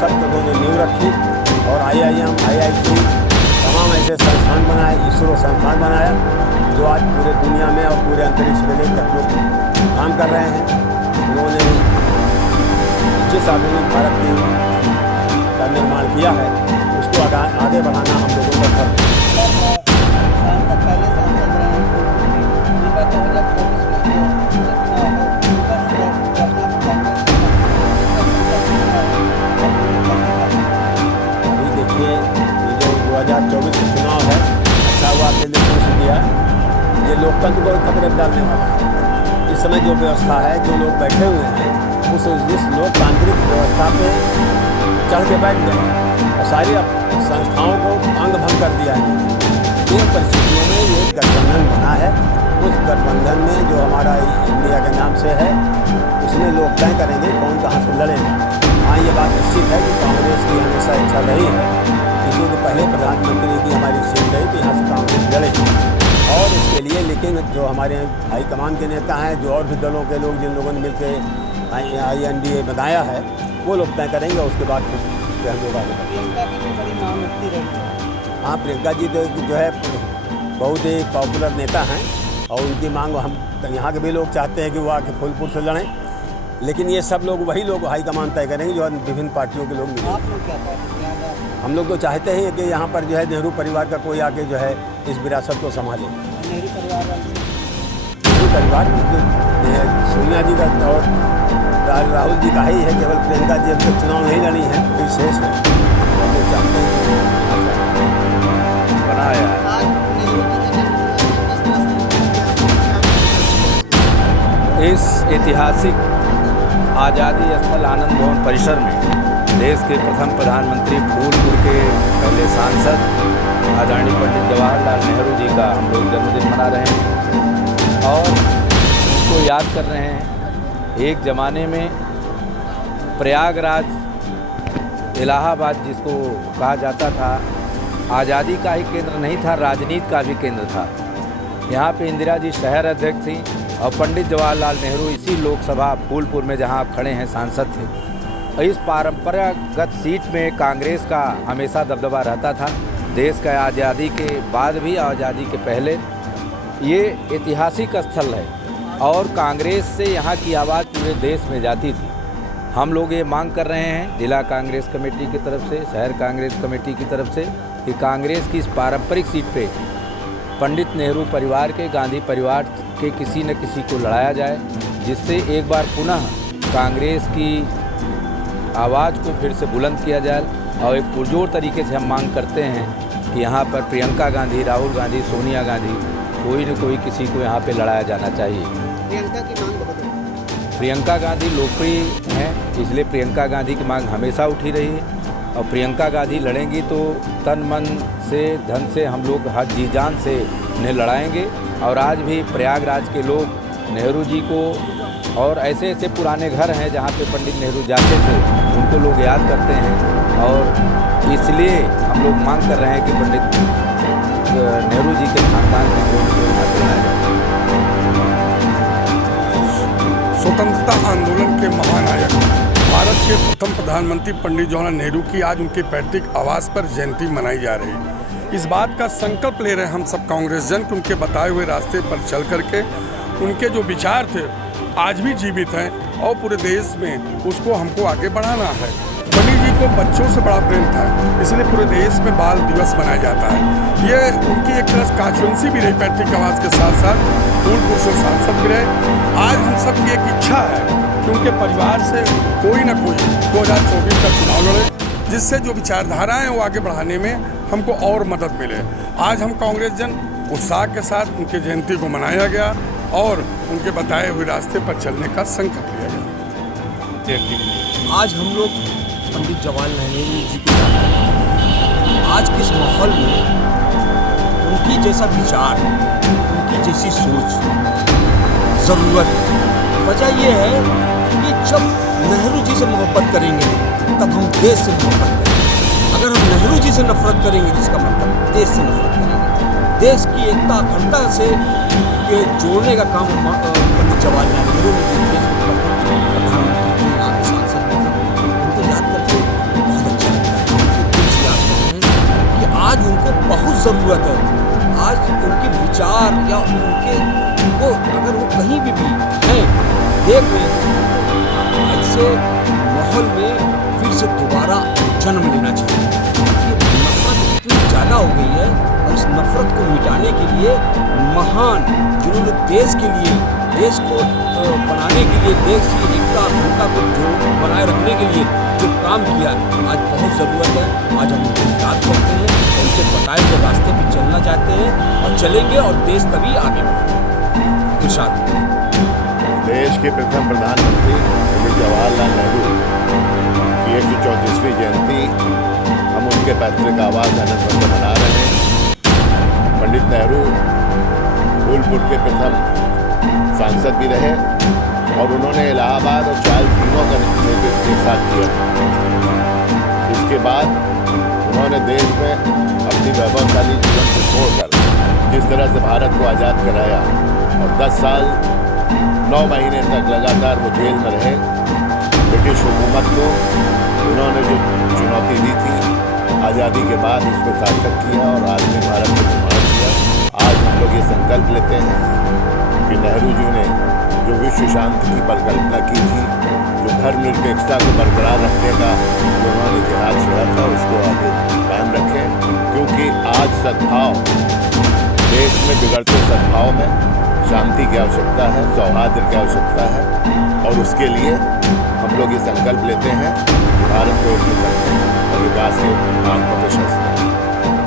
सब लोगों ने नींव रखी और IIM, IIT तमाम ऐसे संस्थान बनाए, इसरो संस्थान बनाया जो आज पूरे दुनिया में और पूरे अंतरिक्ष में लेकर लोग काम कर रहे हैं। उन्होंने जिस आधुनिक भारत का निर्माण किया है उसको आगे बढ़ाना हम लोगों का फर्ज है। अभी देखिए ये जो 2024 का चुनाव है, अच्छा हुआ आपने निर्देश दिया, ये लोकतंत्र को खतरे में डालने वाला है। इस समय जो व्यवस्था है, जो लोग बैठे हुए हैं उस जिस लोकतांत्रिक व्यवस्था पे चढ़ के बैठ गए और सारी संस्थाओं को अंग भंग कर दिया है। इन परिस्थितियों में ये गठबंधन बना है। उस गठबंधन में जो हमारा इंडिया के नाम से है उसमें लोग तय करेंगे कौन कहाँ से लड़ेगा। हाँ, ये बात निश्चित है कि कांग्रेस की हमेशा इच्छा रही है कि जो पहले प्रधानमंत्री की हमारी सीट रही कि यहाँ से कांग्रेस लड़ेगी और इसके लिए लेकिन जो हमारे हाईकमान के नेता हैं, जो और भी दलों के लोग जिन लोगों ने मिलकर INDA बनाया है वो लोग तय करेंगे। उसके बाद फिर हम लोग आगे बढ़ेंगे। हाँ, प्रियंका जी तो जो है बहुत ही पॉपुलर नेता हैं और उनकी मांग हम यहाँ के भी लोग चाहते हैं कि वो आके फूलपुर से लड़ें, लेकिन ये सब लोग वही लोग हाईकमान तय करेंगे जो विभिन्न पार्टियों के लोग मिलेंगे। हम लोग तो चाहते हैं कि यहाँ पर जो है नेहरू परिवार का कोई आके जो है इस विरासत को संभाले। नेहरू परिवार सोनिया जी का और राहुल जी का ही है, केवल प्रियंका जी अब तक चुनाव नहीं लड़ी है, कोई शेष है तो चाहते हैं बनाया है। इस ऐतिहासिक आज़ादी स्थल आनंद भवन परिसर में देश के प्रथम प्रधानमंत्री, फूलपुर के पहले सांसद आदरणीय पंडित जवाहरलाल नेहरू जी का हम लोग जन्मदिन मना रहे हैं और उनको याद कर रहे हैं। एक ज़माने में प्रयागराज, इलाहाबाद जिसको कहा जाता था, आज़ादी का ही केंद्र नहीं था, राजनीति का भी केंद्र था। यहाँ पे इंदिरा जी शहर अध्यक्ष थी और पंडित जवाहरलाल नेहरू इसी लोकसभा फूलपुर में जहाँ आप खड़े हैं सांसद थे। इस परंपरागत सीट में कांग्रेस का हमेशा दबदबा रहता था, देश का आज़ादी के बाद भी, आज़ादी के पहले। ये ऐतिहासिक स्थल है और कांग्रेस से यहाँ की आवाज़ पूरे देश में जाती थी। हम लोग ये मांग कर रहे हैं जिला कांग्रेस कमेटी की तरफ से, शहर कांग्रेस कमेटी की तरफ से कि कांग्रेस की इस पारंपरिक सीट पे पंडित नेहरू परिवार के, गांधी परिवार के किसी न किसी को लड़ाया जाए, जिससे एक बार पुनः कांग्रेस की आवाज़ को फिर से बुलंद किया जाए। और एक पुरजोर तरीके से हम मांग करते हैं कि यहाँ पर प्रियंका गांधी, राहुल गांधी, सोनिया गांधी, कोई न कोई किसी को यहाँ पे लड़ाया जाना चाहिए। प्रियंका की मांग बहुत है। प्रियंका गांधी लोकप्रिय हैं, इसलिए प्रियंका गांधी की मांग हमेशा उठी रही है और प्रियंका गांधी लड़ेंगी तो तन मन से, धन से हम लोग हर जी जान से उन्हें लड़ाएंगे। और आज भी प्रयागराज के लोग नेहरू जी को, और ऐसे ऐसे पुराने घर हैं जहाँ पे पंडित नेहरू जाते थे, उनको लोग याद करते हैं और इसलिए हम लोग मांग कर रहे हैं कि पंडित नेहरू जी के खानदान से कोई न कोई हाथ लगाया जाए। स्वतंत्रता आंदोलन के महानायक, भारत के प्रथम प्रधानमंत्री पंडित जवाहरलाल नेहरू की आज उनके पैतृक आवास पर जयंती मनाई जा रही है। इस बात का संकल्प ले रहे हैं हम सब कांग्रेस जन कि उनके बताए हुए रास्ते पर चल करके उनके जो विचार थे आज भी जीवित हैं और पूरे देश में उसको हमको आगे बढ़ाना है। पंडित जी को बच्चों से बड़ा प्रेम था, इसलिए पूरे देश में बाल दिवस मनाया जाता है। ये उनकी एक तरह कांस्टिट्यूएंसी भी रही, पैतृक आवास के साथ साथ फूलपुर से सांसद भी रहे। आज हम सब की एक इच्छा है कि उनके परिवार से कोई ना कोई 2024 का चुनाव लड़े, जिससे जो विचारधाराएं वो आगे बढ़ाने में हमको और मदद मिले। आज हम कांग्रेस जन उत्साह के साथ उनके जयंती को मनाया गया और उनके बताए हुए रास्ते पर चलने का संकल्प लिया गया। आज हम लोग पंडित जवाहरलाल नेहरू जी को जानते हैं। आज किस माहौल में उनकी जैसा विचार, उनकी जैसी सोच ज़रूरत है। वजह यह है कि जब नेहरू जी से मोहब्बत करेंगे तब हम देश से मोहब्बत करेंगे। अगर हम नेहरू जी से नफरत करेंगे तो इसका मतलब देश से नफरत करेंगे। देश की एकता अखंडता से जोड़ने का काम पंडित जवाहरलाल नेहरू ने प्रधानमंत्री थे, यहाँ के सांसद थे, उनको याद करके बहुत ज़रूरत है। आज उनके विचार या उनके को अगर वो कहीं भी हैं देख रहे हैं, ऐसे माहौल में फिर से दोबारा जन्म लेना चाहिए। ये नफरत इतनी ज़्यादा हो गई है और इस नफरत को मिटाने के लिए महान जिन्होंने देश के लिए, देश को बनाने के लिए, देश की एकता अखंडता को जो बनाए रखने के लिए जो काम किया, आज बहुत ज़रूरत है। आज हम उनको याद करते हैं, उनके बताए हुए रास्ते पे चलना चाहते हैं और चलेंगे और देश तभी आगे बढ़ेगा। इरशाद। देश के प्रथम प्रधानमंत्री पंडित जवाहरलाल नेहरू की 134वीं जयंती हम उनके पैतृक आवास आनंदवन में मना रहे हैं। पंडित नेहरू फूलपुर के प्रथम सांसद भी रहे और उन्होंने इलाहाबाद और चायल तीनों का नेतृत्व एक साथ किया। इसके बाद उन्होंने देश में अपनी वैभवशाली जीवन को छोड़कर जिस तरह से भारत को आज़ाद कराया और 10 साल 9 महीने तक लगातार वो जेल में रहे, ब्रिटिश हुकूमत को उन्होंने जो चुनौती दी थी, आज़ादी के बाद उसको सार्थक किया और आधुनिक भारत को निर्माण किया। आज हम लोग ये संकल्प लेते हैं कि नेहरू जी ने जो विश्व शांति की परिकल्पना की थी, जो धर्मनिरपेक्षता को बरकरार रखने का जो उन्होंने जिहाद छेड़ा था, उसको आगे कायम रखें। क्योंकि आज सद्भाव, देश में बिगड़ते सद्भाव में शांति की आवश्यकता है, सौहार्द की आवश्यकता है और उसके लिए हम लोग ये संकल्प लेते हैं कि भारत को एकजुट रखें और विकास के मार्ग पर प्रशस्त